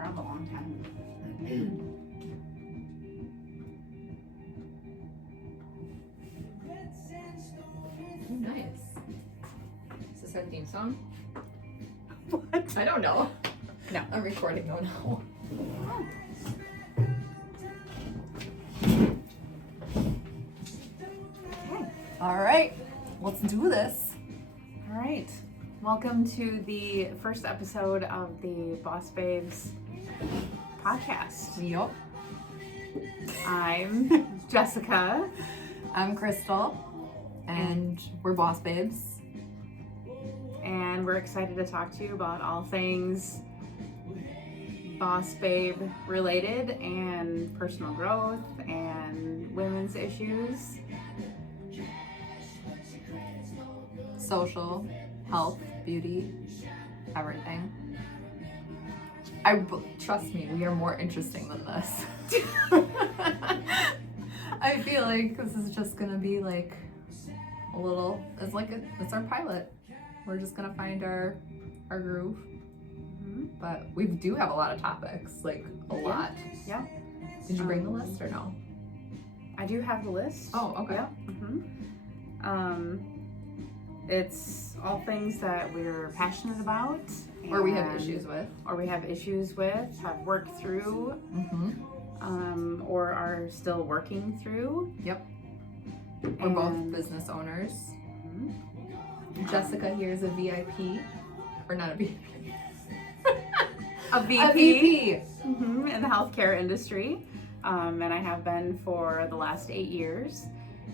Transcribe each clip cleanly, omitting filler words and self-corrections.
around a long time. Nice. Is this our theme song? What? I don't know. No. I'm recording though now. Okay. All right, let's do this. All right. Welcome to the first episode of the Boss Babes podcast. Yup. I'm Jessica. I'm Crystal, and we're Boss Babes. And we're excited to talk to you about all things Boss Babe related and personal growth and women's issues. Social, health, beauty, everything. Trust me, we are more interesting than this. I feel like this is just gonna be like a little. It's our pilot. We're just gonna find our groove. Mm-hmm. But we do have a lot of topics, like a lot. Yeah. Did you bring the list or no? I do have the list. Oh, okay. Yeah. Mm-hmm. It's all things that we're passionate about, Or we have issues with. have worked through, Mm-hmm. or are still working through. Yep. We're both business owners. Mhm. Jessica here is a VIP, or not a VIP. A VP, A VP. in the healthcare industry, and I have been for the last 8 years,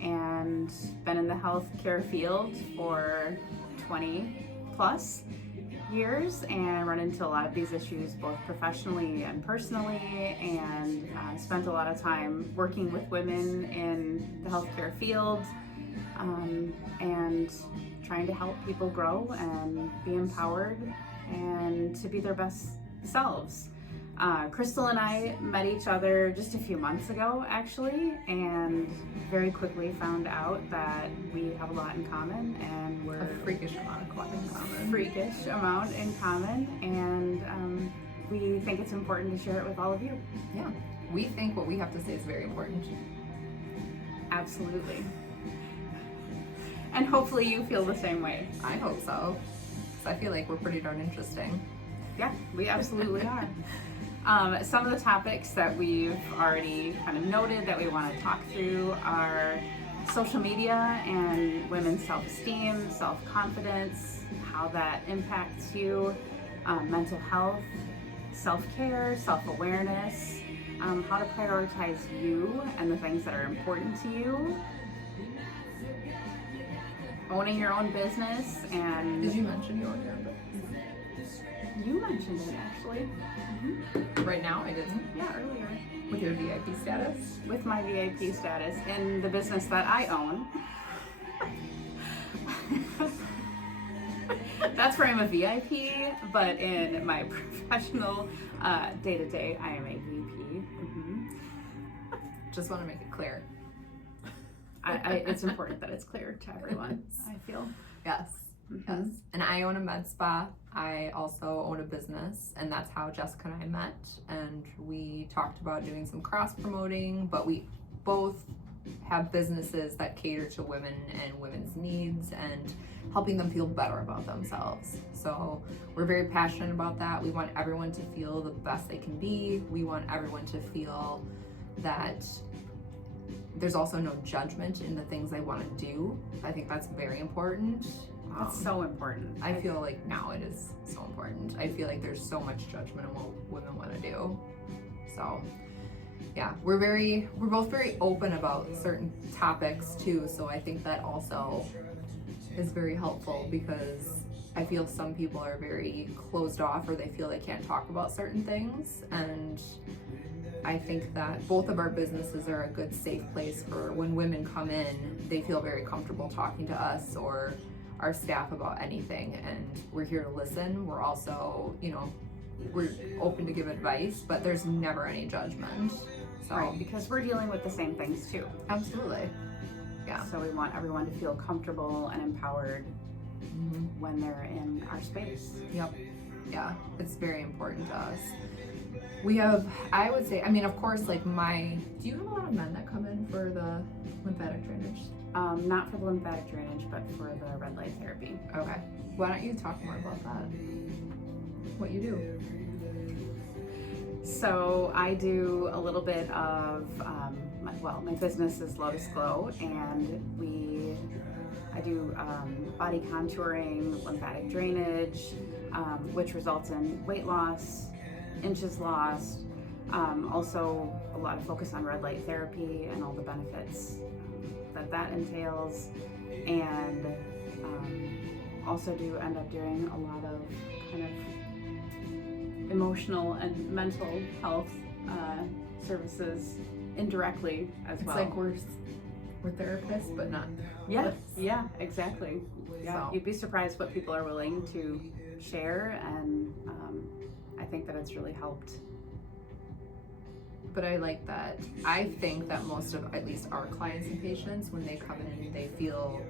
and been in the healthcare field for 20 plus years, and run into a lot of these issues both professionally and personally, and spent a lot of time working with women in the healthcare field, and trying to help people grow and be empowered and to be their best selves. Crystal and I met each other just a few months ago, actually, and very quickly found out that we have a lot in common, and we're A freakish amount in common. freakish amount in common, and we think it's important to share it with all of you. Yeah. We think what we have to say is very important. Absolutely. And hopefully you feel the same way. I hope so. 'Cause I feel like we're pretty darn interesting. Yeah, we absolutely are. Some of the topics that we've already kind of noted that we want to talk through are social media and women's self-esteem, self-confidence, how that impacts you, mental health, self-care, self-awareness, how to prioritize you and the things that are important to you, owning your own business, and Did you mention you own your own business? you mentioned it actually. Right now, I didn't. Yeah, earlier. With your VIP status? With my VIP status in the business that I own. That's where I'm a VIP, but in my professional day-to-day, I am a VP. Just want to make it clear. It's important that it's clear to everyone, I feel. Yes. Mhm. Yes. And I own a med spa. I also own a business, and that's how Jessica and I met. And we talked about doing some cross promoting, but we both have businesses that cater to women and women's needs and helping them feel better about themselves. So we're very passionate about that. We want everyone to feel the best they can be. We want everyone to feel that there's also no judgment in the things they want to do. I think that's very important. That's so important. I feel like now it is so important. I feel like there's so much judgment in what women want to do. So yeah, we're both very open about certain topics too. So I think that also is very helpful, because I feel some people are very closed off, or they feel they can't talk about certain things. And I think that both of our businesses are a good safe place for when women come in, they feel very comfortable talking to us or our staff about anything, and we're here to listen. We're also, we're open to give advice, but there's never any judgment. So Right, because we're dealing with the same things too. absolutely. Yeah. So we want everyone to feel comfortable and empowered when they're in our space. Yep. Yeah, it's very important to us. We have, I would say, I mean, of course, like do you have a lot of men that come in for the lymphatic drainage? Not for the lymphatic drainage, but for the red light therapy. Okay. Why don't you talk more about that? What you do? So I do a little bit of, my business is Lotus Glow, and I do body contouring, lymphatic drainage, which results in weight loss, inches lost, also a lot of focus on red light therapy and all the benefits that entails, and also do end up doing a lot of kind of emotional and mental health services indirectly as well. It's like we're therapists, but not. Yeah, exactly. Yeah, So. you'd be surprised what people are willing to share, and I think that it's really helped. But I like that. I think that most of, at least our clients and patients, when they come in, they feel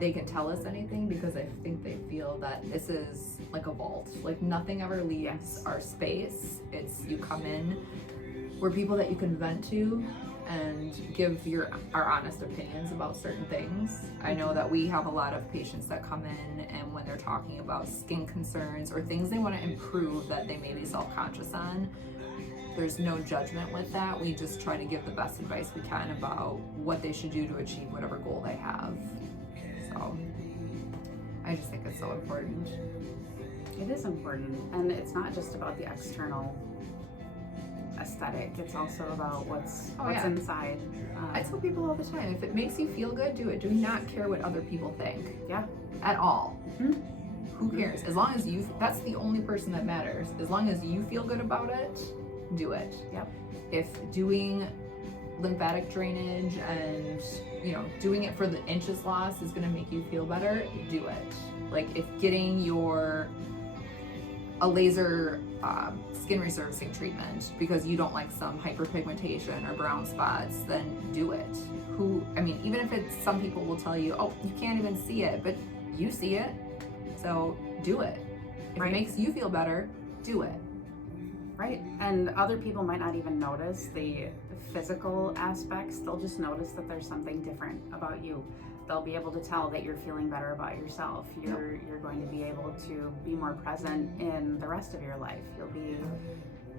they can tell us anything, because I think they feel that this is like a vault. Like nothing ever leaves our space. It's, you come in, we're people that you can vent to and give our honest opinions about certain things. I know that we have a lot of patients that come in, and when they're talking about skin concerns or things they want to improve that they may be self-conscious on, there's no judgment with that. We just try to give the best advice we can about what they should do to achieve whatever goal they have. So I just think it's so important. It is important, and it's not just about the external aesthetic. It's also about what's inside. I tell people all the time, if it makes you feel good, do it. Do not care what other people think. Yeah. At all. Mm-hmm. Who cares? As long as that's the only person that matters. As long as you feel good about it, do it. Yep. If doing lymphatic drainage and doing it for the inches lost is going to make you feel better, do it. Like if getting a laser skin resurfacing treatment because you don't like some hyperpigmentation or brown spots, then do it. Even if it's, some people will tell you, oh, you can't even see it, but you see it, so do it. If it makes you feel better, do it. Right, and other people might not even notice the physical aspects. They'll just notice that there's something different about you. They'll be able to tell that you're feeling better about yourself. You're going to be able to be more present in the rest of your life.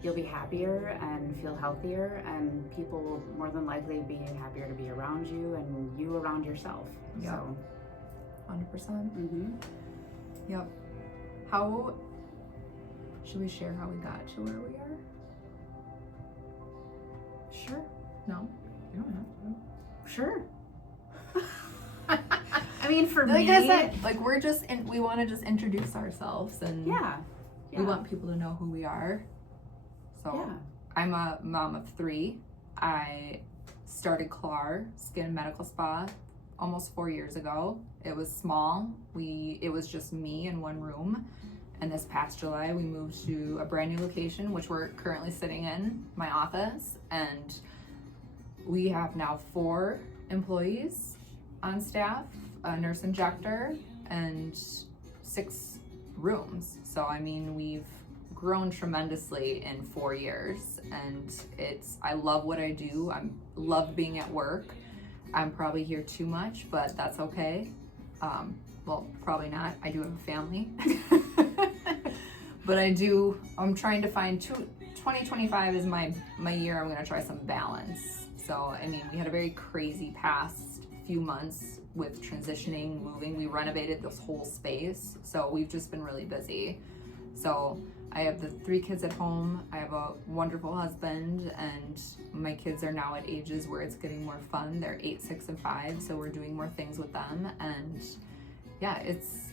You'll be happier and feel healthier, and people will more than likely be happier to be around you, and you around yourself. Yep. So 100%. Mm-hmm. Yep. How should we share how we got to where we are? Sure. No, you don't have to. Sure. I mean, for like me, I said, like we want to just introduce ourselves, and we want people to know who we are. So I'm a mom of 3. I started Clar Skin Medical Spa almost 4 years ago. It was small. It was just me in one room. And this past July, we moved to a brand new location, which we're currently sitting in, my office. And we have now 4 employees on staff, a nurse injector, and 6 rooms. So, we've grown tremendously in 4 years. And I love what I do. I love being at work. I'm probably here too much, but that's okay. Well, probably not. I do have a family. But I'm trying to find 2025 is my year. I'm going to try some balance. So, we had a very crazy past few months with transitioning, moving. We renovated this whole space. So we've just been really busy. So I have the 3 kids at home. I have a wonderful husband, and my kids are now at ages where it's getting more fun. They're 8, 6, and 5. So we're doing more things with them. And yeah, it's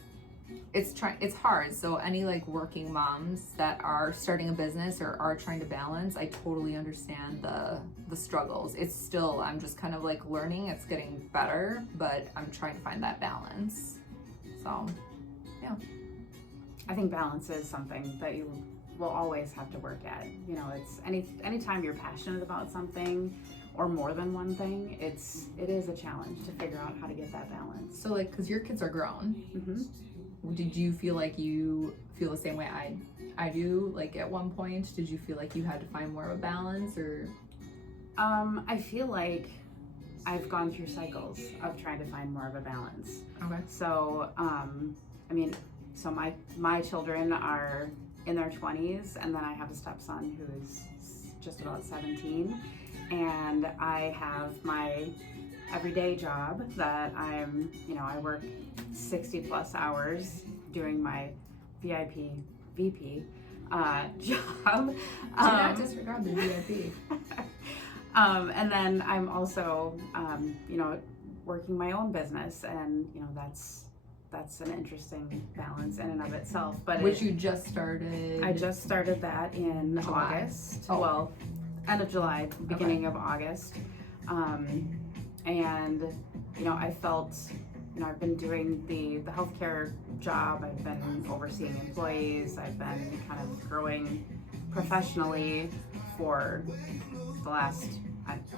hard. So any working moms that are starting a business or are trying to balance, I totally understand the struggles. It's still, I'm just kind of learning. It's getting better, but I'm trying to find that balance. So yeah. I think balance is something that you will always have to work at. It's anytime you're passionate about something or more than one thing, it is a challenge to figure out how to get that balance. So because your kids are grown. Mm-hmm. did you feel like you feel the same way I do? Like at one point, did you feel like you had to find more of a balance, or? I feel like I've gone through cycles of trying to find more of a balance. Okay. So, I mean, so my children are in their 20s, and then I have a stepson who's just about 17, and I have my everyday job that I work 60 plus hours doing my VP job. Do not disregard the VIP. And then I'm also, working my own business, and that's an interesting balance in and of itself. But Which you just started. I just started that in July. August. Oh. Well, end of July, beginning of August. And I felt, I've been doing the healthcare job. I've been overseeing employees. I've been kind of growing professionally for the last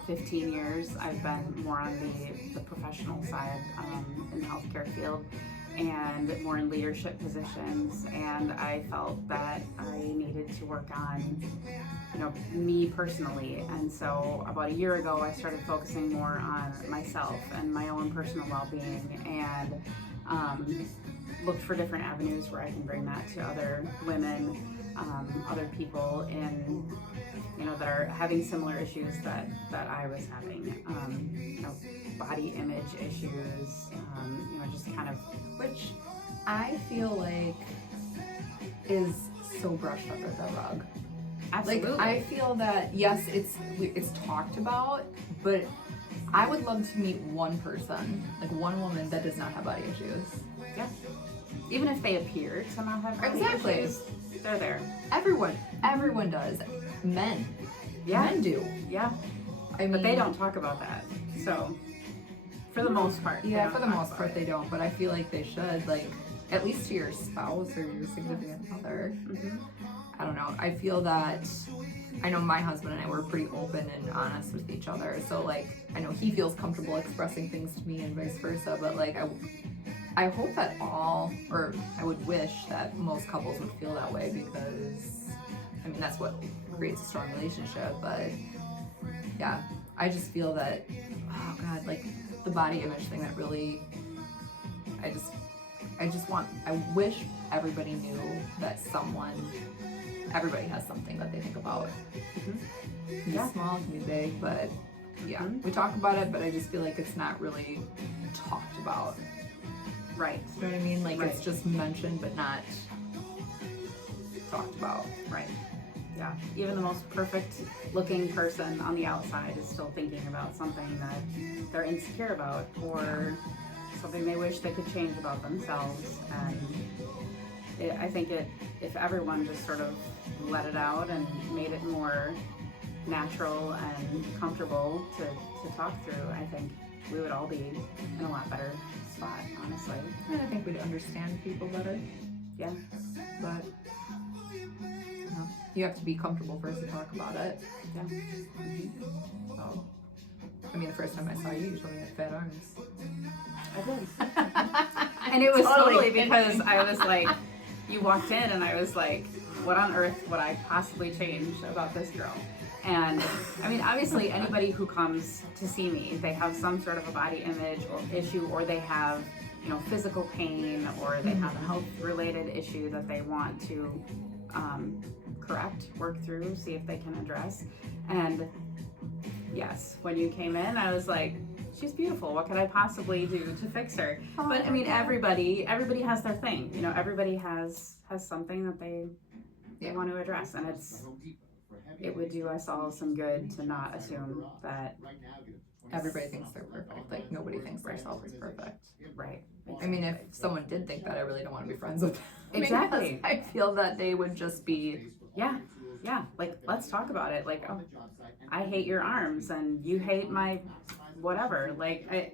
15 years. I've been more on the professional side in the healthcare field, and more in leadership positions, and I felt that I needed to work on me personally. And so about a year ago I started focusing more on myself and my own personal well-being, and looked for different avenues where I can bring that to other women, other people in that are having similar issues that I was having, body image issues, just kind of, which I feel like is so brushed under the rug. absolutely. Like, I feel that, yes, it's talked about, but I would love to meet one person, like one woman that does not have body issues. Yeah. Even if they appear to not have body Exactly. issues, they're there. Everyone does. Men. Yeah. Men do. Yeah. I mean, But they don't talk about that. So, for the most part. Yeah, for the most part they don't, but I feel like they should, like, at least to your spouse or your significant other. Mm-hmm. I don't know. I feel that, I know my husband and I were pretty open and honest with each other. So, like, I know he feels comfortable expressing things to me and vice versa, but, like, I hope that I would wish that most couples would feel that way, because, I mean, that's what creates a strong relationship. But, yeah, I just feel that, oh God, like, the body image thing that really, I wish everybody knew that everybody has something that they think about. Mm-hmm. It can be Yeah. small, it can be big, but yeah, Mm-hmm. we talk about it, but I just feel like it's not really talked about. Right. You know what I mean? Like, Right. it's just mentioned, but not talked about. Right. Yeah. Even the most perfect looking person on the outside is still thinking about something that they're insecure about, or something they wish they could change about themselves. And I think if everyone just sort of let it out and made it more natural and comfortable to talk through, I think we would all be in a lot better spot, honestly. And I think we'd understand people better, Yeah. but you have to be comfortable first to talk about it. Yeah. So, I mean, the first time I saw you told me you had fat arms. I did. And it was totally because I was like, you walked in and I was like, what on earth would I possibly change about this girl? And I mean, obviously anybody who comes to see me, they have some sort of a body image or issue, or they have, physical pain, or they have a health related issue that they want to correct, work through, see if they can address. And yes, when you came in, I was like, she's beautiful. What could I possibly do to fix her? But I mean, everybody has their thing. Everybody has something that they want to address, and it would do us all some good to not assume that Everybody thinks they're perfect. Like, nobody thinks themselves is perfect. right. I mean, if someone did think that, I really don't want to be friends with them. Exactly. Because I feel that they would just be, Yeah, like, let's talk about it. Like, oh, I hate your arms and you hate my whatever. Like, I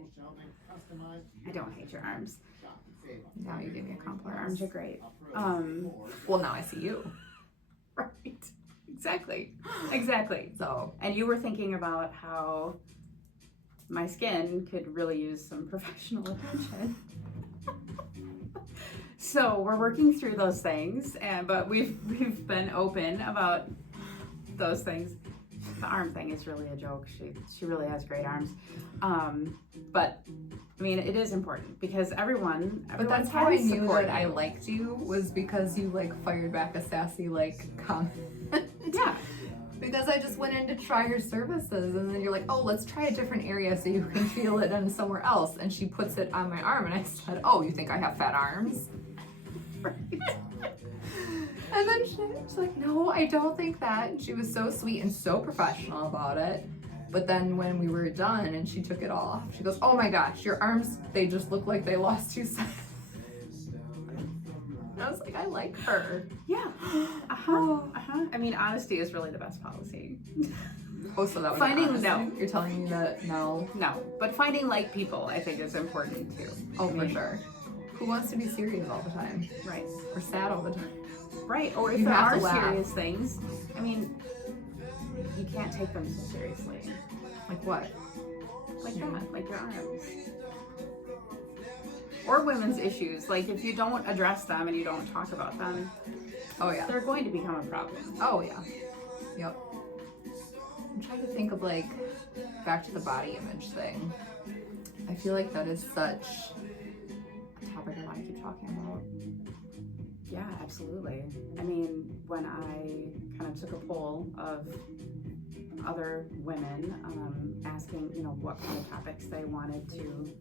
don't hate your arms. now you gave me a Your compliment. arms are great. Well, now I see you. Right. Exactly. So, And you were thinking about how my skin could really use some professional attention. So we're working through those things, but we've been open about those things. The arm thing is really a joke. She really has great arms, but I mean it is important because everyone But that's how I can knew support that I you. liked you, was because you like fired back a sassy like comment. Yeah. Because I just went in to try your services, and then you're like, oh, let's try a different area so you can feel it on somewhere else. And she puts it on my arm, and I said, oh, you think I have fat arms? Right. And then she's like, no, I don't think that. And she was so sweet and so professional about it. But then when we were done and she took it off, she goes, oh my gosh, your arms, they just look like they lost 2 cents. And I was like, I like her. Yeah. I mean, honesty is really the best policy. Oh, so that was Finding honest. no. You're telling me that no. No, but finding like people, I think, is important too. Oh, for sure. Who wants to be serious all the time? Right. Or sad all the time? Right. Or if You there have are to laugh. serious things, I mean, you can't take them so seriously. Like what? Like that, like your arms. Or women's issues. Like if you don't address them and you don't talk about them, Oh, yeah. they're going to become a problem. Oh, yeah. Yep. I'm trying to think of like, back to the body image thing. I feel like that is such a topic I want to keep talking about. Yeah, absolutely. I mean, when I kind of took a poll of other women asking, you know, what kind of topics they wanted to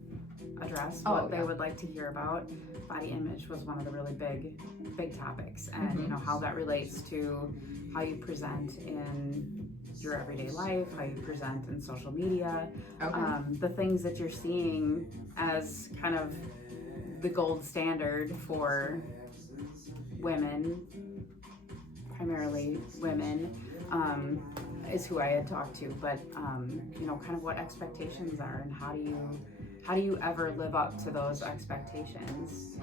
address, what they would like to hear about, body image was one of the really big topics, and you know how that relates to how you present in your everyday life, how you present in social media, the things that you're seeing as kind of the gold standard for women, primarily women, is who I had talked to, but you know, kind of what expectations are and how do you ever live up to those expectations?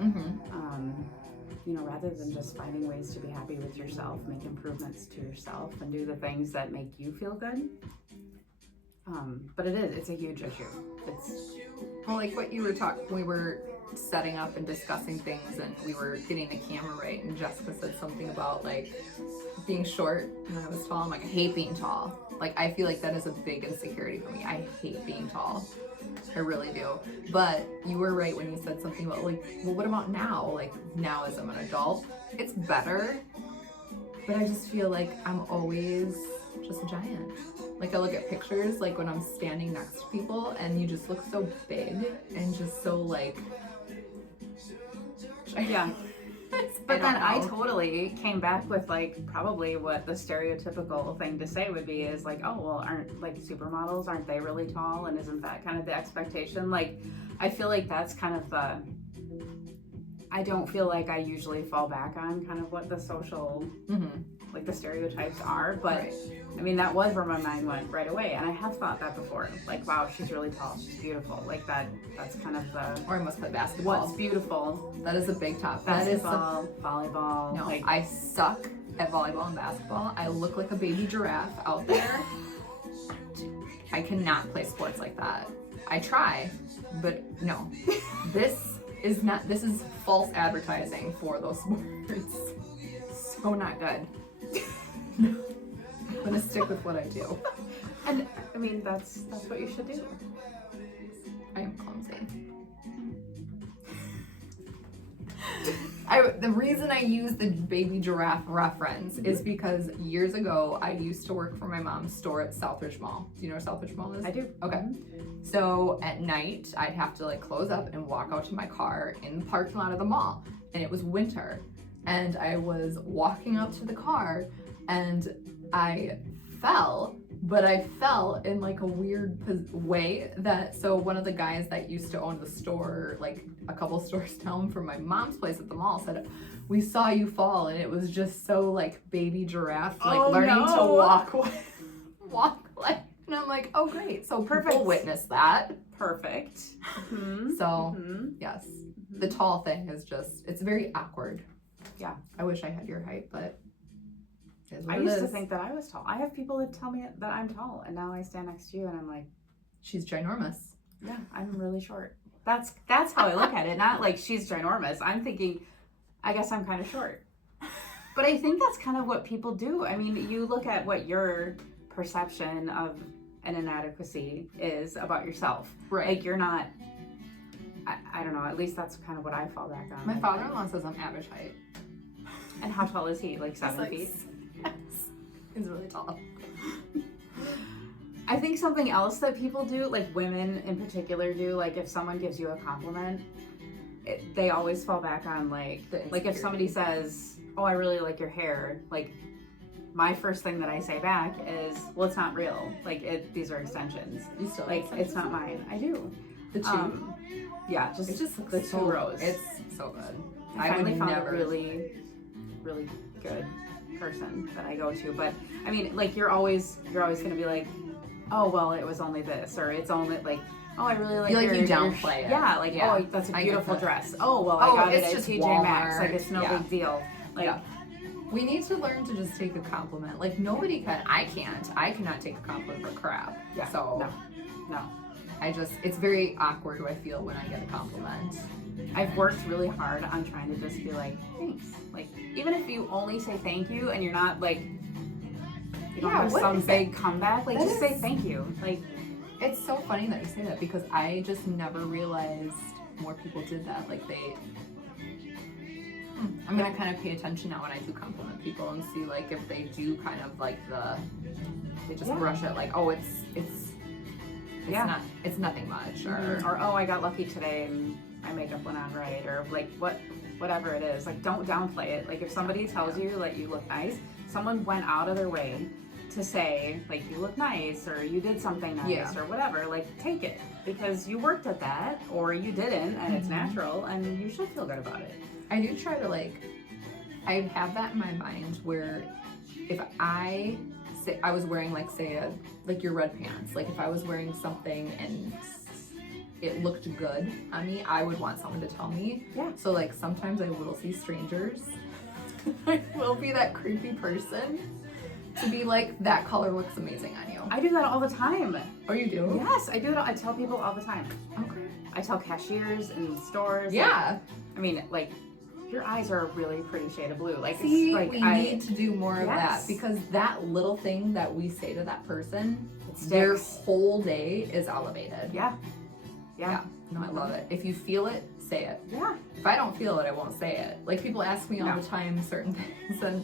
You know, rather than just finding ways to be happy with yourself, make improvements to yourself and do the things that make you feel good. But it's a huge issue. Well, like what you were we were setting up and discussing things, and we were getting the camera right, and Jessica said something about like being short and I was tall. I'm like, I hate being tall. Like, I feel like that is a big insecurity for me. I hate being tall. I really do. But you were right when you said something about like, well, what about now? Like now as I'm an adult, it's better. But I just feel like I'm always just a giant. Like I look at pictures, like when I'm standing next to people, and you just look so big and just so like, Yeah. But then I totally came back with like probably what the stereotypical thing to say would be is like, oh well, aren't like supermodels, aren't they really tall, and isn't that kind of the expectation? Like I feel like that's kind of the, I don't feel like I usually fall back on kind of what the social like the stereotypes are, but I mean that was where my mind went right away, and I have thought that before, like wow, she's really tall, she's beautiful, like that's kind of the, or I must play basketball. what's beautiful. That is a big top. Basketball, volleyball. No, like, I suck at volleyball and basketball. I look like a baby giraffe out there. I cannot play sports like that. I try, but no. This is false advertising for those sports. So not good. I'm gonna stick with what I do. and I mean that's what you should do. I am clumsy. The reason I use the baby giraffe reference is because years ago I used to work for my mom's store at Southridge Mall. Do you know where Southridge Mall is? I do. Okay. So at night I'd have to like close up and walk out to my car in the parking lot of the mall, and it was winter, and I was walking up to the car and I fell, but I fell in like a weird way so one of the guys that used to own the store, like a couple stores down from my mom's place at the mall, said, we saw you fall, and it was just so like baby giraffe, like learning to walk like, and I'm like, oh great, so people witness that. Perfect. So yes, the tall thing is just, it's very awkward. Yeah. I wish I had your height, but I used to think that I was tall. I have people that tell me that I'm tall, and now I stand next to you and I'm like, she's ginormous. Yeah, I'm really short. That's how I look at it. Not like she's ginormous. I'm thinking I guess I'm kind of short. But I think that's kind of what people do. I mean, you look at what your perception of an inadequacy is about yourself. Right. Like, you're not, I don't know, at least that's kind of what I fall back on. My father-in-law says I'm average height. And how tall is he? Like 7 feet? He's really tall. I think something else that people do, like women in particular do, like if someone gives you a compliment, they always fall back on like if somebody says, oh, I really like your hair, like my first thing that I say back is, well, it's not real. Like these are extensions. You still like it's not mine. I do. The two? Yeah, just it just looks the so, 2 rows. It's so good. I finally would found never. a really, really good person that I go to. But I mean, like you're always gonna be like, oh well, it was only this, or it's only like, oh, I really like you your, downplay it. Yeah, like Yeah. oh, that's a I beautiful get that. dress. Oh well, Oh, I got it it's at just TJ Maxx. Walmart. Like it's no Yeah. big deal. Like Yeah. We need to learn to just take a compliment. Like nobody can. I can't. I cannot take a compliment for crap. yeah, So no. it's very awkward. I feel when I get a compliment. I've worked really hard on trying to just be like, thanks. Like even if you only say thank you and you're not like, you don't Yeah, have what some is big comeback, like That just say is- thank you. Like It's so funny that you say that because I just never realized more people did that. Like I'm gonna kind of pay attention now when I do compliment people and see like if they do kind of like they just Yeah. brush it like, oh, it's Yeah. it's nothing much or or oh, I got lucky today and my makeup went on right, or like whatever it is. Like don't downplay it. Like if somebody tells you that you look nice, someone went out of their way to say like you look nice or you did something nice Yeah. or whatever, like take it because you worked at that or you didn't and it's Mhm. natural and you should feel good about it. I do try to like, I have that in my mind where if I say I was wearing like say like your red pants, like if I was wearing something and it looked good on me, I would want someone to tell me. Yeah. So like sometimes I will see strangers. I will be that creepy person to be like, that color looks amazing on you. I do that all the time. Oh, you do? Yes, I do it. I tell people all the time. Okay. I tell cashiers in stores. Yeah. I mean, like, your eyes are a really pretty shade of blue. Like, See, it's like we need to do more of that Yes. because that little thing that we say to that person, It their sticks. whole day is elevated. Yeah. Yeah. No, I love it. If you feel it, say it. Yeah. If I don't feel it, I won't say it. Like people ask me all No. the time certain things and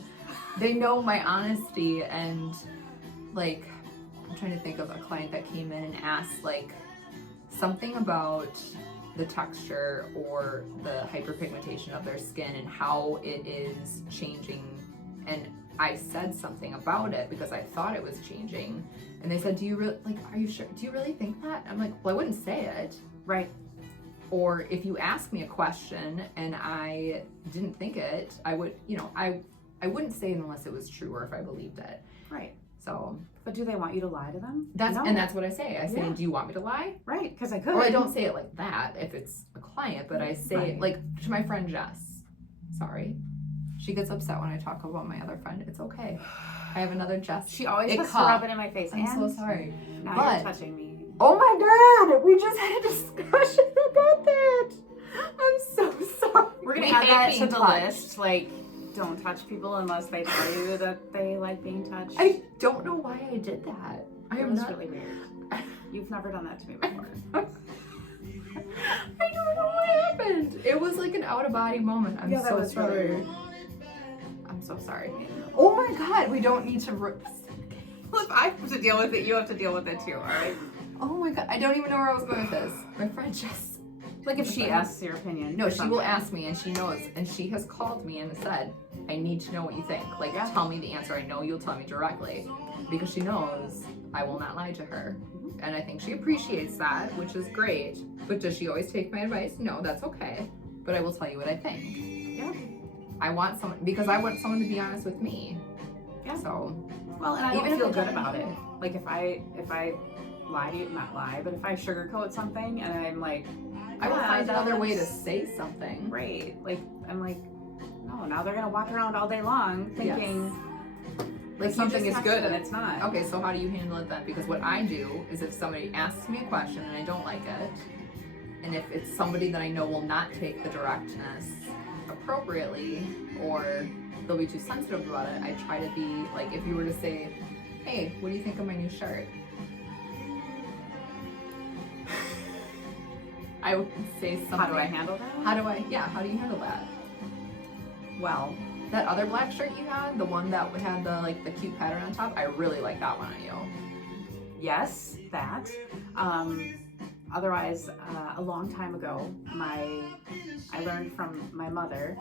they know my honesty and like I'm trying to think of a client that came in and asked like something about the texture or the hyperpigmentation of their skin and how it is changing, and I said something about it because I thought it was changing, and they said, do you really, like, are you sure, do you really think that? I'm like, well, I wouldn't say it. Right. Or if you ask me a question and I didn't think it, I would, you know, I wouldn't say it unless it was true or if I believed it. Right. So But do they want you to lie to them? that's No. and that's what I say. I say, Yeah. do you want me to lie? Right, because I could. Or I don't say it like that if it's a client, but I say Right. it like to my friend Jess. Sorry. She gets upset when I talk about my other friend. It's okay. I have another Jess. She always It has to caught. rub it in my face. I'm so and sorry. Now But- you're touching me. Oh my god, we just had a discussion about that. I'm so sorry. We're gonna We add hate that to being the touched. list. Like, don't touch people unless they tell you that they like being touched. I don't know why I did that. I am That's not. really weird. You've never done that to me before. I don't know what happened. It was like an out of body moment. I'm Yeah, that so was sorry. really- I'm so sorry. Oh my god, we don't need to. Well, if I have to deal with it, you have to deal with it too, alright? Oh my god, I don't even know where I was going with this. My friend Jess. Like if she asks your opinion. No, or she something. will ask me and she knows. And she has called me and said, I need to know what you think. Like, Yeah. tell me the answer. I know you'll tell me directly. Because she knows I will not lie to her. And I think she appreciates that, which is great. But does she always take my advice? No, that's okay. But I will tell you what I think. Yeah. I want someone, because I want someone to be honest with me. Yeah. So, Well, and I Even don't if feel it good doesn't about it. happen. Like if I lie to you, not lie, but if I sugarcoat something and I'm like, I will yeah, find another way to that's say something. great. Like I'm like, no, now they're gonna walk around all day long thinking Like that something you is just good have and to- it's not. Okay, so how do you handle it then? Because what I do is if somebody asks me a question and I don't like it, and if it's somebody that I know will not take the directness appropriately or they'll be too sensitive about it, I try to be like, if you were to say, hey, what do you think of my new shirt? I would say something. How do I handle that? How do you handle that? Well, That other black shirt you had, the one that had the like the cute pattern on top, I really like that one on you. yes, that. Otherwise, a long time ago, I learned from my mother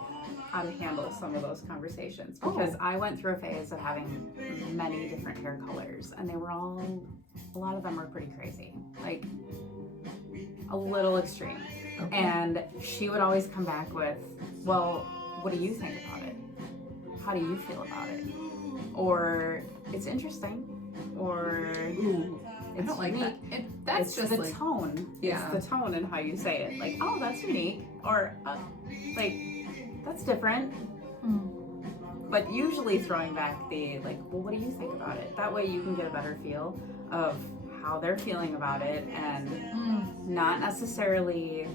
how to handle some of those conversations because I went through a phase of having many different hair colors, and a lot of them were pretty crazy, like a little extreme. Okay. And she would always come back with, well, what do you think about it? How do you feel about it? Or it's interesting, or I don't like that. unique. That's It's just the like, tone. Yeah. It's the tone and how you say it. Like, oh, that's unique, or like, that's different. But usually throwing back the like, well, what do you think about it? That way you can get a better feel of how they're feeling about it, and not necessarily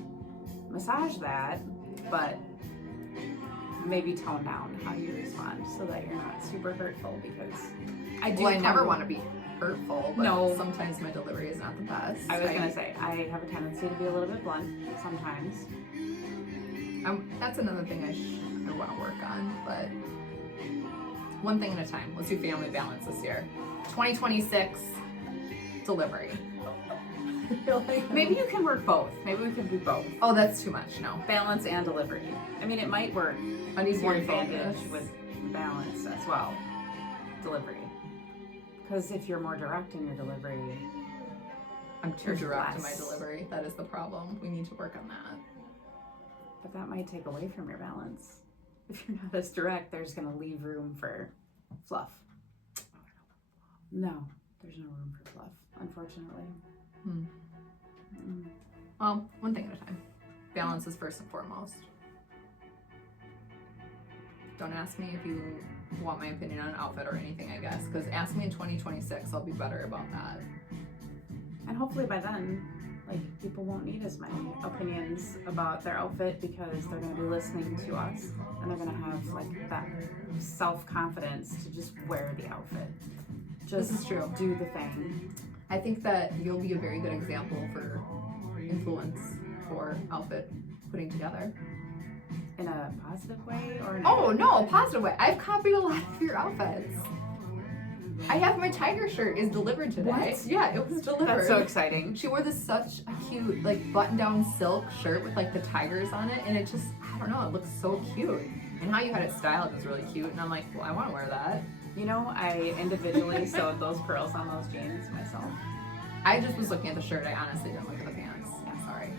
massage that, but maybe tone down how you respond so that you're not super hurtful, because I never want to be hurtful, but No. sometimes my delivery is not the best. I was gonna say, I have a tendency to be a little bit blunt sometimes. That's another thing I want to work on, but one thing at a time. Let's do family balance this year. 2026 delivery. Maybe you can work both. Maybe we can do both. Oh, that's too much. No. Balance and delivery. I mean, it might work. I need More more advantage focus. with balance as well. Delivery. Because if you're more direct in your delivery, I'm too There's direct in my less. delivery. That is the problem. We need to work on that. but that might take away from your balance. If you're not as direct, there's going to leave room for fluff. No, there's no room for fluff, unfortunately. Well, one thing at a time. Balance is first and foremost. Don't ask me if you want my opinion on an outfit or anything, I guess, because ask me in 2026, I'll be better about that. And hopefully by then, like, people won't need as many opinions about their outfit because they're going to be listening to us, and they're going to have like that self-confidence to just wear the outfit. Just This is true. do the thing. I think that you'll be a very good example for influence for outfit putting together. In a positive way or an Oh no, positive way. I've copied a lot of your outfits. I have my tiger shirt is delivered today. What? Yeah, it was delivered. That's so exciting. She wore this such a cute like button-down silk shirt with like the tigers on it, and it just, I don't know, it looks so cute. And how you had it styled was really cute, and I'm like, well, I want to wear that. You know, I individually sewed those pearls on those jeans myself. I just was looking at the shirt. I honestly didn't look at the pants. Yeah, sorry.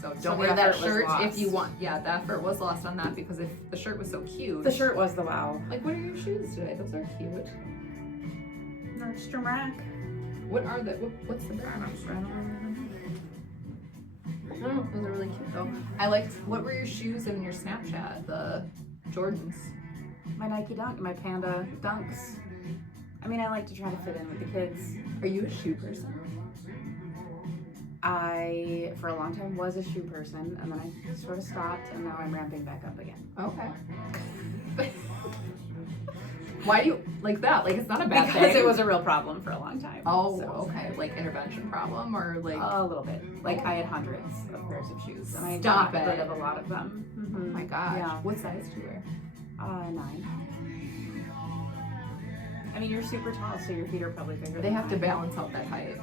So So don't the wear that effort was shirt if lost. you want. Yeah, the effort was lost on that because if the shirt was so cute. The shirt was the wow. Like, what are your shoes today? Those are cute. Nordstrom Rack. What are the? What's the brand? Oh, those are really cute though. I liked. What were your shoes in your Snapchat? The Jordans. My Nike Dunk, my Panda Dunks. I mean, I like to try to fit in with the kids. Are you a shoe person? I, for a long time, was a shoe person, and then I sort of stopped, and now I'm ramping back up again. Okay. Why do you like that? Like, it's not a bad Because thing. it was a real problem for a long time. Oh, so. okay. Like intervention problem or like. A little bit. Like, I had hundreds of pairs of shoes, and I Stop got it. rid of a lot of them. Oh my gosh. Yeah. What size do you wear? 9. I mean, you're super tall, so your feet are probably bigger. They than have to mine. balance out that height.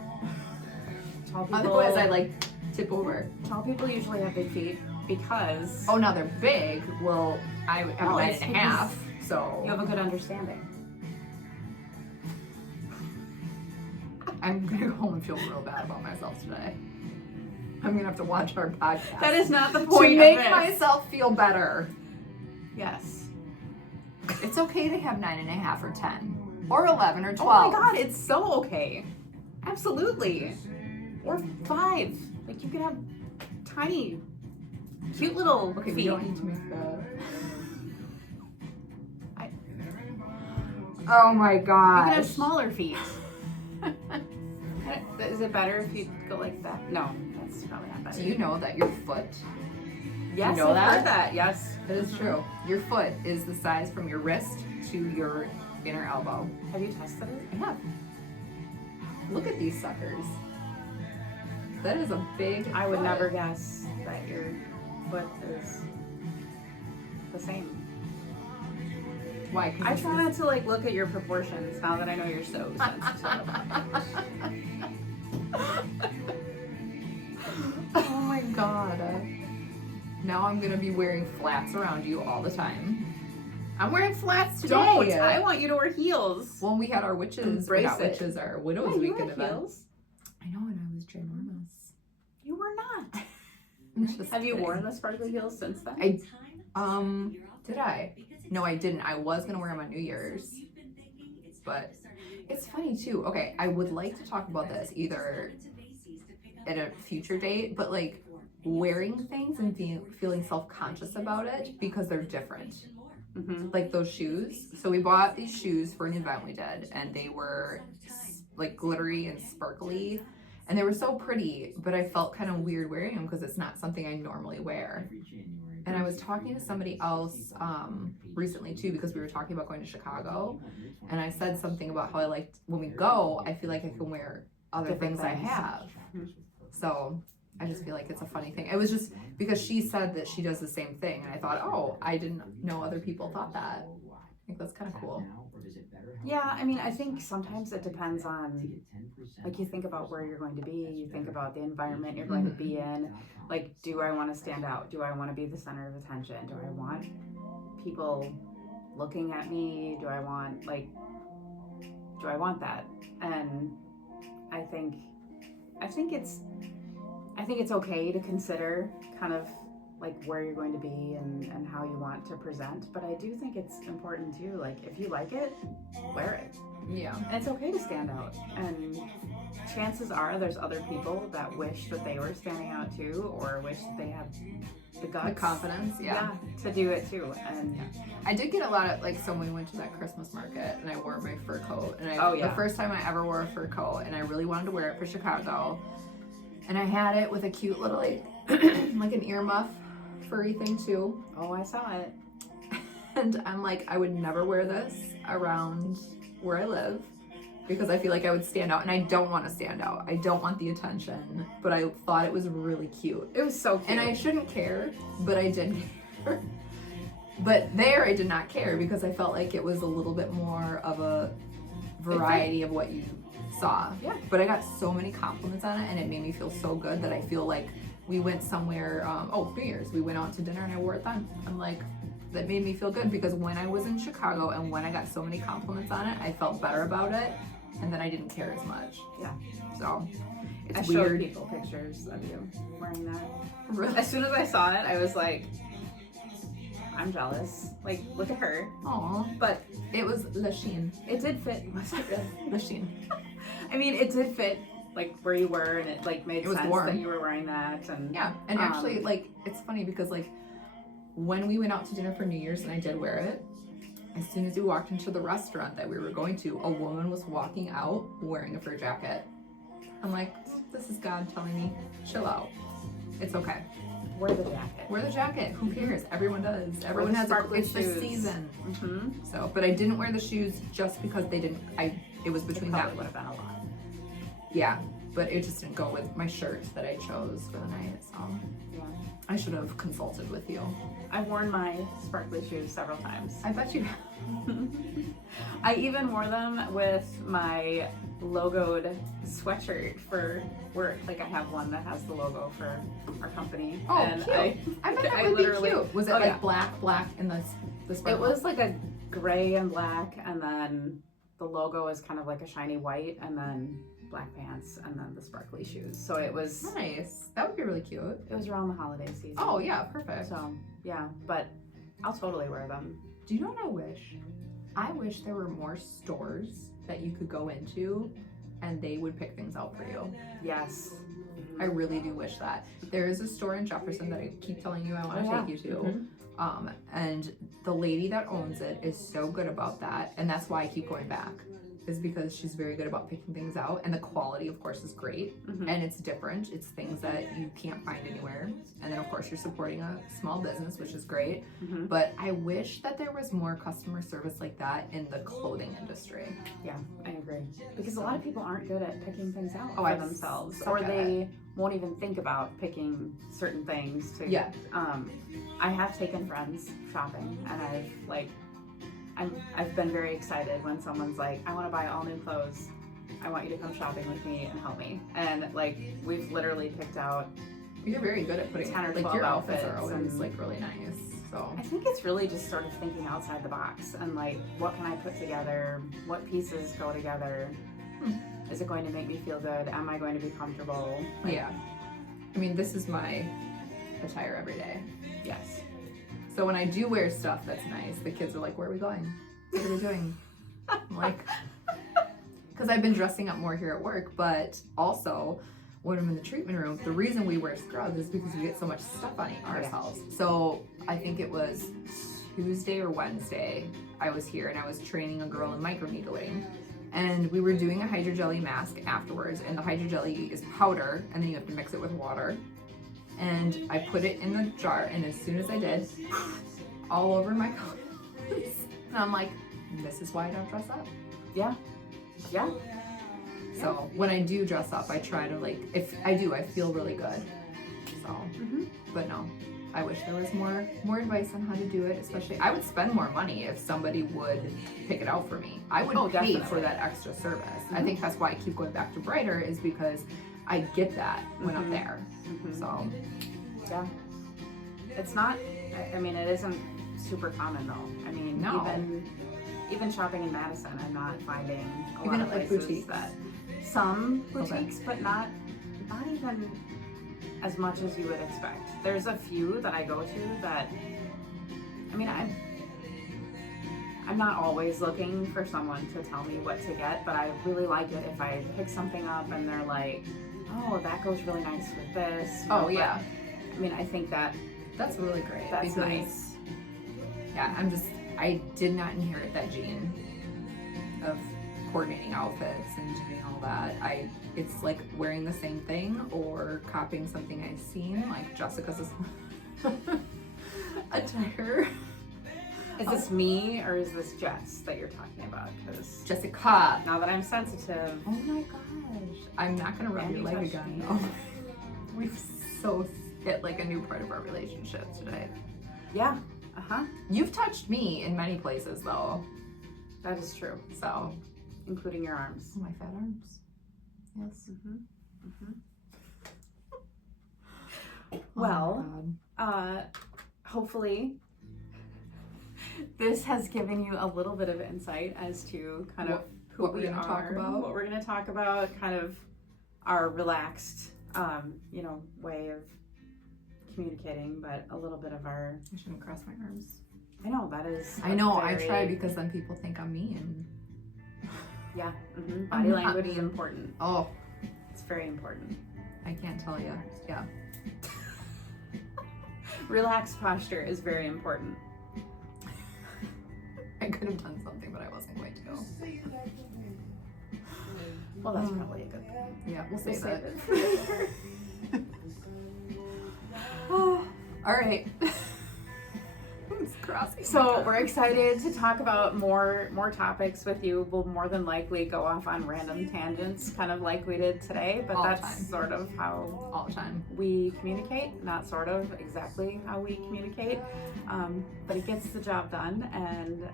Tall people. Otherwise, I like tip over. Tall people usually have big feet because Oh, now they're big. Well, I have Oh, 9 it's and a half, so you have a good understanding. I'm gonna go home and feel real bad about myself today. I'm gonna have to watch our podcast. That is not the to point make of this. myself feel better. Yes. It's okay to have 9 and a half or 10 or 11 or 12. Oh my God, it's so okay. Absolutely. Or 5. Like, you can have tiny, cute little Okay, feet. we don't need to make that. I- Oh my You gosh. can have smaller feet. Is it better if you go like that? No, that's probably not better. Do you know that your foot Yes, you know I've heard that. Yes. That is true. Your foot is the size from your wrist to your inner elbow. Have you tested it? I have. Look at these suckers. That is a big I would foot. never guess that your foot is the same. Why? 'Cause I this try is- not to like look at your proportions now that I know you're so sensitive. Oh my god. Now I'm gonna be wearing flats around you all the time. I'm wearing flats today. Don't! I want you to wear heels. When we had our witches, Embrace not it. witches, our widows Yeah, you weekend had event. heels. I know, and I was ginormous. You were not. I'm just Have you kidding. worn the sparkly heels since then? Did I? No, I didn't. I was gonna wear them on New Year's, but it's funny too. Okay, I would like to talk about this either at a future date, but like wearing things and feeling self-conscious about it because they're different. Mm-hmm. Like those shoes. So we bought these shoes for an event we did, and they were like glittery and sparkly, and they were so pretty, but I felt kind of weird wearing them because it's not something I normally wear. And I was talking to somebody else recently too, because we were talking about going to Chicago, and I said something about how I liked when we go, I feel like I can wear other Different things I things. have. Mhm. So I just feel like it's a funny thing. It was just because she said that she does the same thing, and I thought, oh, I didn't know other people thought that. I think that's kind of cool. Yeah, I mean, I think sometimes it depends on, like, you think about where you're going to be, you think about the environment you're going to be in. Like, do I want to stand out? Do I want to be the center of attention? Do I want people looking at me? Do I want that? And I think it's okay to consider kind of like where you're going to be and how you want to present, but I do think it's important too, like if you like it, wear it. Yeah. And it's okay to stand out, and chances are there's other people that wish that they were standing out too, or wish that they had the guts, The confidence, yeah. to do it too. And I did get a lot of, like, so when we went to that Christmas market and I wore my fur coat, and Oh, yeah. the first time I ever wore a fur coat, and I really wanted to wear it for Chicago, and I had it with a cute little, like, like an earmuff furry thing too. oh, I saw it. And I'm like, I would never wear this around where I live because I feel like I would stand out, and I don't want to stand out. I don't want the attention, but I thought it was really cute. It was so cute. And I shouldn't care, but I did care. But there I did not care because I felt like it was a little bit more of a variety of what you saw. Yeah. But I got so many compliments on it, and it made me feel so good that I feel like we went somewhere, New Year's, we went out to dinner and I wore it then. I'm like, that made me feel good because when I was in Chicago and when I got so many compliments on it, I felt better about it, and then I didn't care as much. Yeah. So it's I showed weird. people pictures of you wearing that. Really? As soon as I saw it, I was like, I'm jealous. Like, look at her. Aw. But It was Lachine. it did fit. Was it really? Lachine. I mean, it did fit like where you were, and it like made It was sense warm. that you were wearing that. And Yeah, and actually, like, it's funny because, like, when we went out to dinner for New Year's and I did wear it, as soon as we walked into the restaurant that we were going to, a woman was walking out wearing a fur jacket. I'm like, this is God telling me, chill out. It's okay. wear the jacket. Wear the jacket. Who cares? Everyone does. Everyone the has sparkly it's the shoes. season. Mm-hmm. So, but I didn't wear the shoes just because they didn't. It was between That that would have been a lot. Yeah, but it just didn't go with my shirt that I chose for the night. So Yeah. I should have consulted with you. I've worn my sparkly shoes several times. I bet you. I even wore them with my logoed sweatshirt for work. Like I have one that has the logo for our company. Oh, and cute. I bet that I would be literally- cute. Was it Oh, like yeah. black, and the It sparkle? was like a gray and black, and then the logo is kind of like a shiny white, and then black pants, and then the sparkly shoes. So it was Nice. That would be really cute. around the holiday season. Oh yeah, perfect. So yeah, but I'll totally wear them. Do you know what I wish? I wish there were more stores that you could go into and they would pick things out for you. Yes. I really do wish that. There is a store in Jefferson that I keep telling you I want to Oh, yeah. take you to. Mhm. And the lady that owns it is so good about that, and that's why I keep going back. is because she's very good about picking things out, and the quality, of course, is great, Mhm. and it's different. It's things that you can't find anywhere. And then, of course, you're supporting a small business, which is great. Mhm. But I wish that there was more customer service like that in the clothing industry. Yeah, I agree. Because a lot of people aren't good at picking things out Oh, for I themselves, suck or at they won't even think about picking certain things. To, Yeah. I have taken friends shopping, and I've been very excited when someone's like, I want to buy all new clothes. I want you to come shopping with me and help me. And like, we've literally picked out. You're very good at putting 10 or like 12 your outfits are outfits always and- like really nice. So I think it's really just sort of thinking outside the box and like, what can I put together? What pieces go together? Is it going to make me feel good? Am I going to be comfortable? Like, yeah. I mean, this is my attire every day. Yes. So when I do wear stuff that's nice, the kids are like, where are we going? What are we doing? I'm like, because I've been dressing up more here at work, but also when I'm in the treatment room, the reason we wear scrubs is because we get so much stuff on ourselves. So I think it was Tuesday or Wednesday, I was here and I was training a girl in microneedling. And we were doing a hydrogelly mask afterwards, and the hydrogelly is powder, and then you have to mix it with water. And I put it in the jar, and as soon as I did, all over my clothes. And I'm like, this is why I don't dress up. Yeah. Yeah. So when I do dress up, I try to like, if I do, I feel really good. So, but no, I wish there was more advice on how to do it. Especially, I would spend more money if somebody would pick it out for me. I would Oh, pay definitely. for that extra service. I think that's why I keep going back to Brighter, is because I get that when I'm there. So Yeah. It's not, I mean, it isn't super common though. I mean, No. even shopping in Madison, I'm not finding a Even lot of at, like, places boutiques? that, some Okay. boutiques, but not even as much as you would expect. There's a few that I go to that, I mean, I'm not always looking for someone to tell me what to get, but I really like it if I pick something up and they're like, oh, that goes really nice with this. you know, oh but, yeah, I mean, I think that that's really great. that's because, nice. Yeah, I did not inherit that gene of coordinating outfits and doing all that. It's like wearing the same thing or copying something I've seen, like Jessica's attire. Is this me or is this Jess that you're talking about? Because Jessica. now that I'm sensitive, Oh my gosh. I'm not gonna rub And your you leg touched again me. though. We've so hit like a new part of our relationship today. yeah, You've touched me in many places though. that is true, So including your arms. my fat arms. Yes. Well, Oh my God. hopefully this has given you a little bit of insight as to kind of who what we're we gonna talk are, about. what we're going to talk about, kind of our relaxed, way of communicating, but a little bit of our. I shouldn't cross my arms. I know that is. I a know, I very- try because then people think I'm mean. Yeah, I'm body not language is mean. important. Oh, It's very important. I can't tell you. Yeah. Relaxed posture is very important. I could have done something, but I wasn't going to. Well, that's probably a good thing. Yeah, we'll We'll save save it. it for later. All right. It's crossing. So we're excited to talk about more topics with you. We'll more than likely go off on random tangents, kind of like we did today, but All the that's time. sort of how all the time. we communicate, not sort of exactly how we communicate, but it gets the job done, and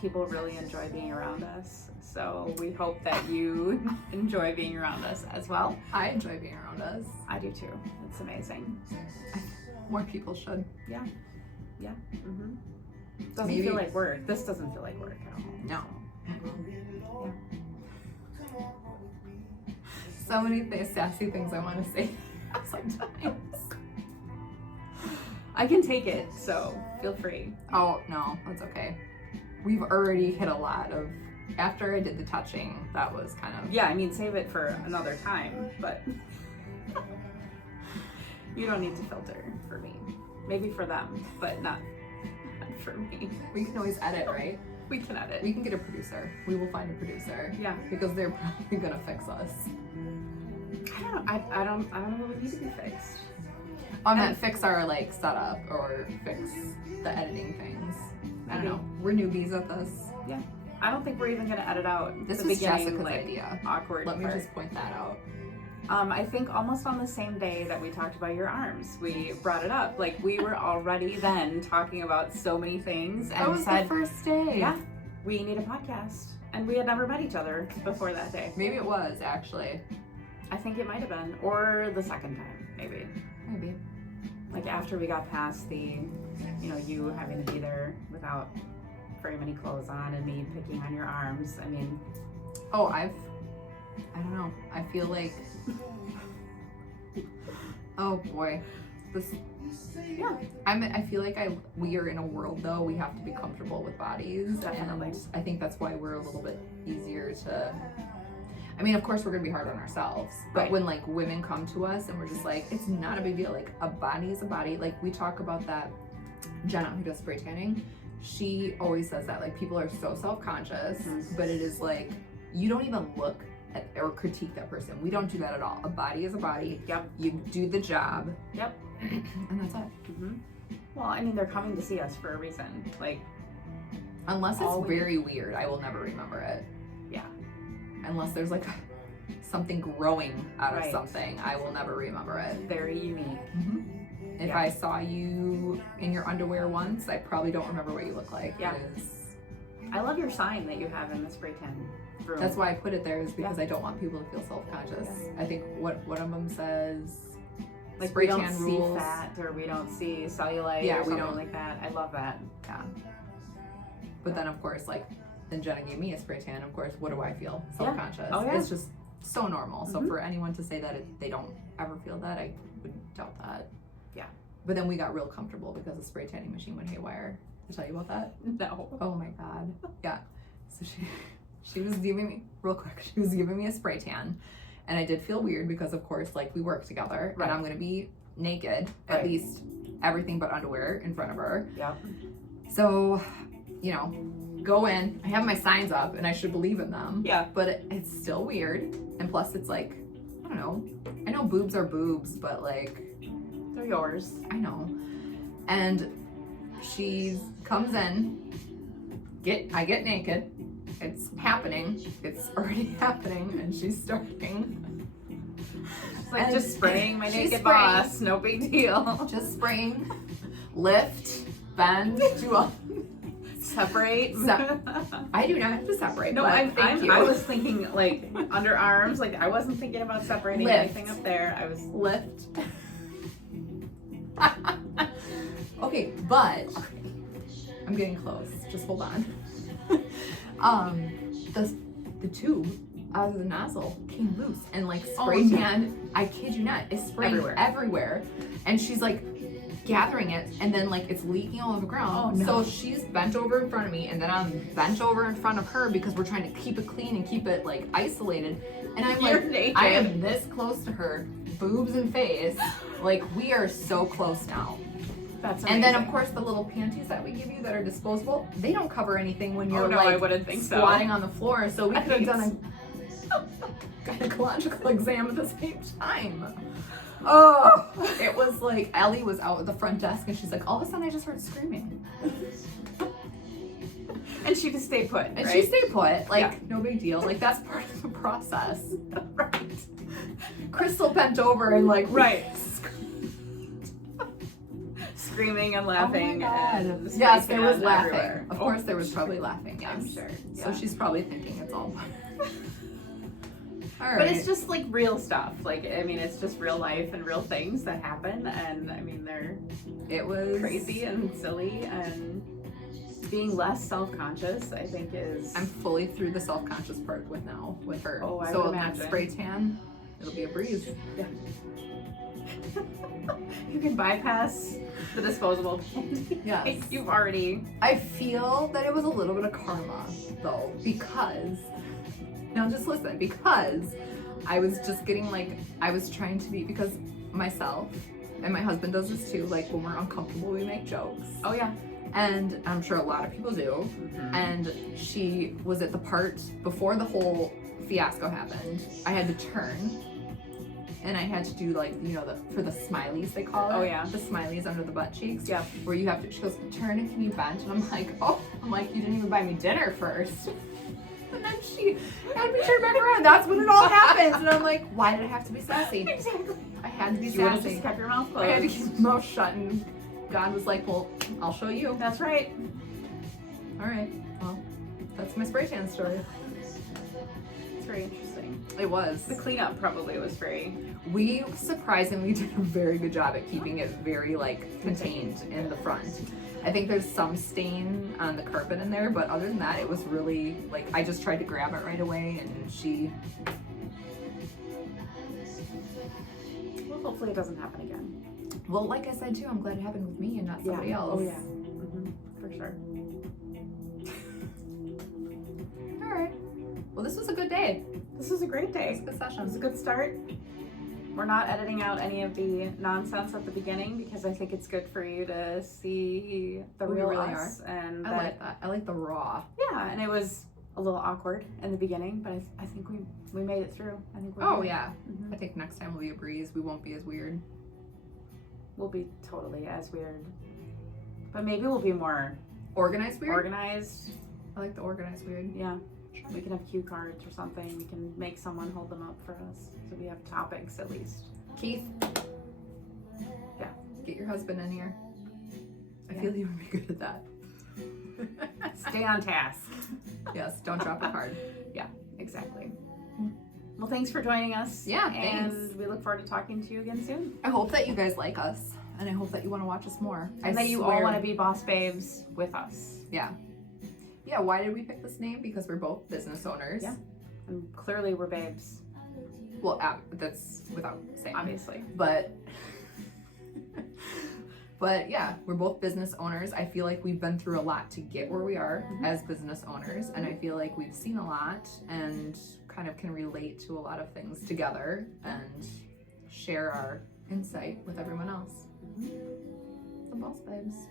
people really enjoy being around us. So we hope that you enjoy being around us as well. I enjoy being around us. I do too. It's amazing. More people should. Yeah. Doesn't Maybe- feel like work. This doesn't feel like work at all. No. Yeah. So many sassy things I want to say sometimes. I can take it, so feel free. Oh, no, that's okay. We've already hit a lot of, after I did the touching, that was kind of, Yeah, I mean, save it for another time, but you don't need to filter for me. Maybe for them, but not for me. we can always edit, right? We can edit. We can get a producer. We will find a producer. Yeah. Because they're probably gonna fix us. I don't know what would need to be fixed. I meant fix our like setup or fix the editing things. I don't Maybe. know. We're newbies at this. Yeah. I don't think we're even gonna edit out This the was beginning, Jessica's like, idea. awkward Let me part. just point that out. I think almost on the same day that we talked about your arms, we brought it up. Like, we were already then talking about so many things and That was said, the first day. yeah, we need a podcast. And we had never met each other before that day. Maybe it was actually. I think it might have been. Or the second time, maybe. Maybe. Like, after we got past the, you having to be there without very many clothes on and me picking on your arms. I mean, Oh, I don't know. I feel like. Oh boy. This. yeah, I feel like we are in a world though, we have to be comfortable with bodies. Definitely. And I think that's why we're a little bit easier to. I mean, of course we're gonna be hard on ourselves, but Right. when like women come to us and we're just like, it's not a big deal. Like a body is a body. Like we talk about that. Jenna, who does spray tanning, she always says that like people are so self-conscious, Mhm. but it is like you don't even look at or critique that person. We don't do that at all. A body is a body. Yep. You do the job. Yep. And that's it. hmm Well, I mean, they're coming to see us for a reason. Like, Unless it's All we- very weird, I will never remember it. yeah. Unless there's like something growing out of Right. something, I will never remember it. Very unique. If Yeah. I saw you in your underwear once, I probably don't remember what you look like. Yeah. It is- I love your sign that you have in the spray tan room. That's why I put it there, is because I don't want people to feel self-conscious. I think one of them says like, spray we don't tan see rules. fat or we don't see cellulite Yeah, or we something don't. like that. I love that. Yeah. But then of course, like, then Jenna gave me a spray tan. Of course, what do I feel? Self-conscious. Oh, yeah. It's just so normal. So Mhm. for anyone to say that they don't ever feel that, I would doubt that. Yeah. But then we got real comfortable because the spray tanning machine went haywire. Did I tell you about that? No. Oh my god. Yeah. So she was giving me real quick. She was giving me a spray tan, and I did feel weird because of course like we work together, Right. and I'm gonna be naked, Right. at least everything but underwear in front of her. Yep. So, go in. I have my signs up, and I should believe in them. Yeah. But it's still weird, and plus it's like, I don't know. I know boobs are boobs, but like, They're yours. I know. And she comes in. I get naked. It's happening. It's already happening, and she's starting. It's like And just spraying my she's naked spraying. boss. No big deal. Just spraying, lift, bend, do all. Separate. I do not have to separate. No, but thank you. I was thinking like underarms. Like, I wasn't thinking about separating Lift. anything up there. I was. Lift. Okay, but I'm getting close. Just hold on. The tube out of the nozzle came loose and like spray no. tan. I kid you not, it's spraying everywhere. And she's like gathering it, and then like it's leaking all over the ground. Oh, no. So she's bent over in front of me, and then I'm bent over in front of her because we're trying to keep it clean and keep it like isolated. And I'm You're like, naked. I am this close to her, boobs and face. Like, we are so close now. That's And then, of amazing. courch, the little panties that we give you that are disposable, they don't cover anything when you're Oh, no, I like wouldn't think so. squatting on the floor. So we could have Right. done a gynecological exam at the same time. Oh, it was like Ellie was out at the front desk, and she's like, all of a sudden I just heard screaming. And she just stayed put. And right? she stayed put, like, Yeah. no big deal. Like, that's part of the process. right. Crystal bent over and like, Right. Screaming and laughing. Oh my God. And the Yes, spray there was tan laughing. everywhere. Of Oh, course, there was probably laughing. Yes. I'm sure. So Yeah. she's probably thinking it's all fun. All right. But it's just like real stuff. Like, I mean, it's just real life and real things that happen. And I mean, they're it was crazy and silly, and being less self-conscious, I think, is. I'm fully through the self-conscious part with her. Oh, I so would next imagine. spray tan, it'll be a breeze. You can bypass the disposable panties. Yes. You've already. I feel that it was a little bit of karma though, because now just listen, because I was just getting like, I was trying to be, because myself and my husband does this too, like when we're uncomfortable we make jokes. Oh yeah. and I'm sure a lot of people do. And she was at the part before the whole fiasco happened. I had to turn, and I had to do like, you know, for the smileys they call it. Oh, yeah. The smileys under the butt cheeks. Yeah. Where you have to, she goes, turn and can you bend? And I'm like, you didn't even buy me dinner first. And then she had me turn back around. That's when it all happens. And I'm like, why did I have to be sassy? Exactly. I had to be You would have sassy. just kept your mouth I had to closed. keep my mouth shut, and God was like, well, I'll show you. That's right. All right. Well, that's my spray tan story. It's very interesting. It was. The cleanup probably was very We surprisingly did a very good job at keeping it very like contained in the front. I think there's some stain on the carpet in there, but other than that, it was really like, I just tried to grab it right away, and she. well. Hopefully, it doesn't happen again. Well, like I said too, I'm glad it happened with me and not somebody else. Oh yeah. For sure. All right. Well, this was a good day. This was a great It day. was a good It was a session. good start. We're not editing out any of the nonsense at the beginning because I think it's good for you to see the Who we real really us. And I like that. I like the raw. yeah, and it was a little awkward in the beginning, but I think we made it through. I think we're Oh good. yeah. Mhm. I think next time will be a breeze. We won't be as weird. We'll be totally as weird, but maybe we'll be more Organized weird. organized. I like the organized weird. Yeah, we can have cue cards or something. We can make someone hold them up for us, so we have topics at least. Keith. Yeah. Get your husband in here. I Yeah. feel you would be good at that. Stay on task. Yes. Don't drop a card. Exactly. Well, thanks for joining us. Yeah, and thanks. we look forward to talking to you again soon. I hope that you guys like us, and I hope that you want to watch us more. And that you all want to be boss babes with us. Yeah. Yeah. Why did we pick this name? Because we're both business owners. Yeah. And clearly we're babes, Well, that's without saying. obviously. But yeah, we're both business owners. I feel like we've been through a lot to get where we are as business owners, and I feel like we've seen a lot and kind of can relate to a lot of things together and share our insight with everyone else. The Boss Babes.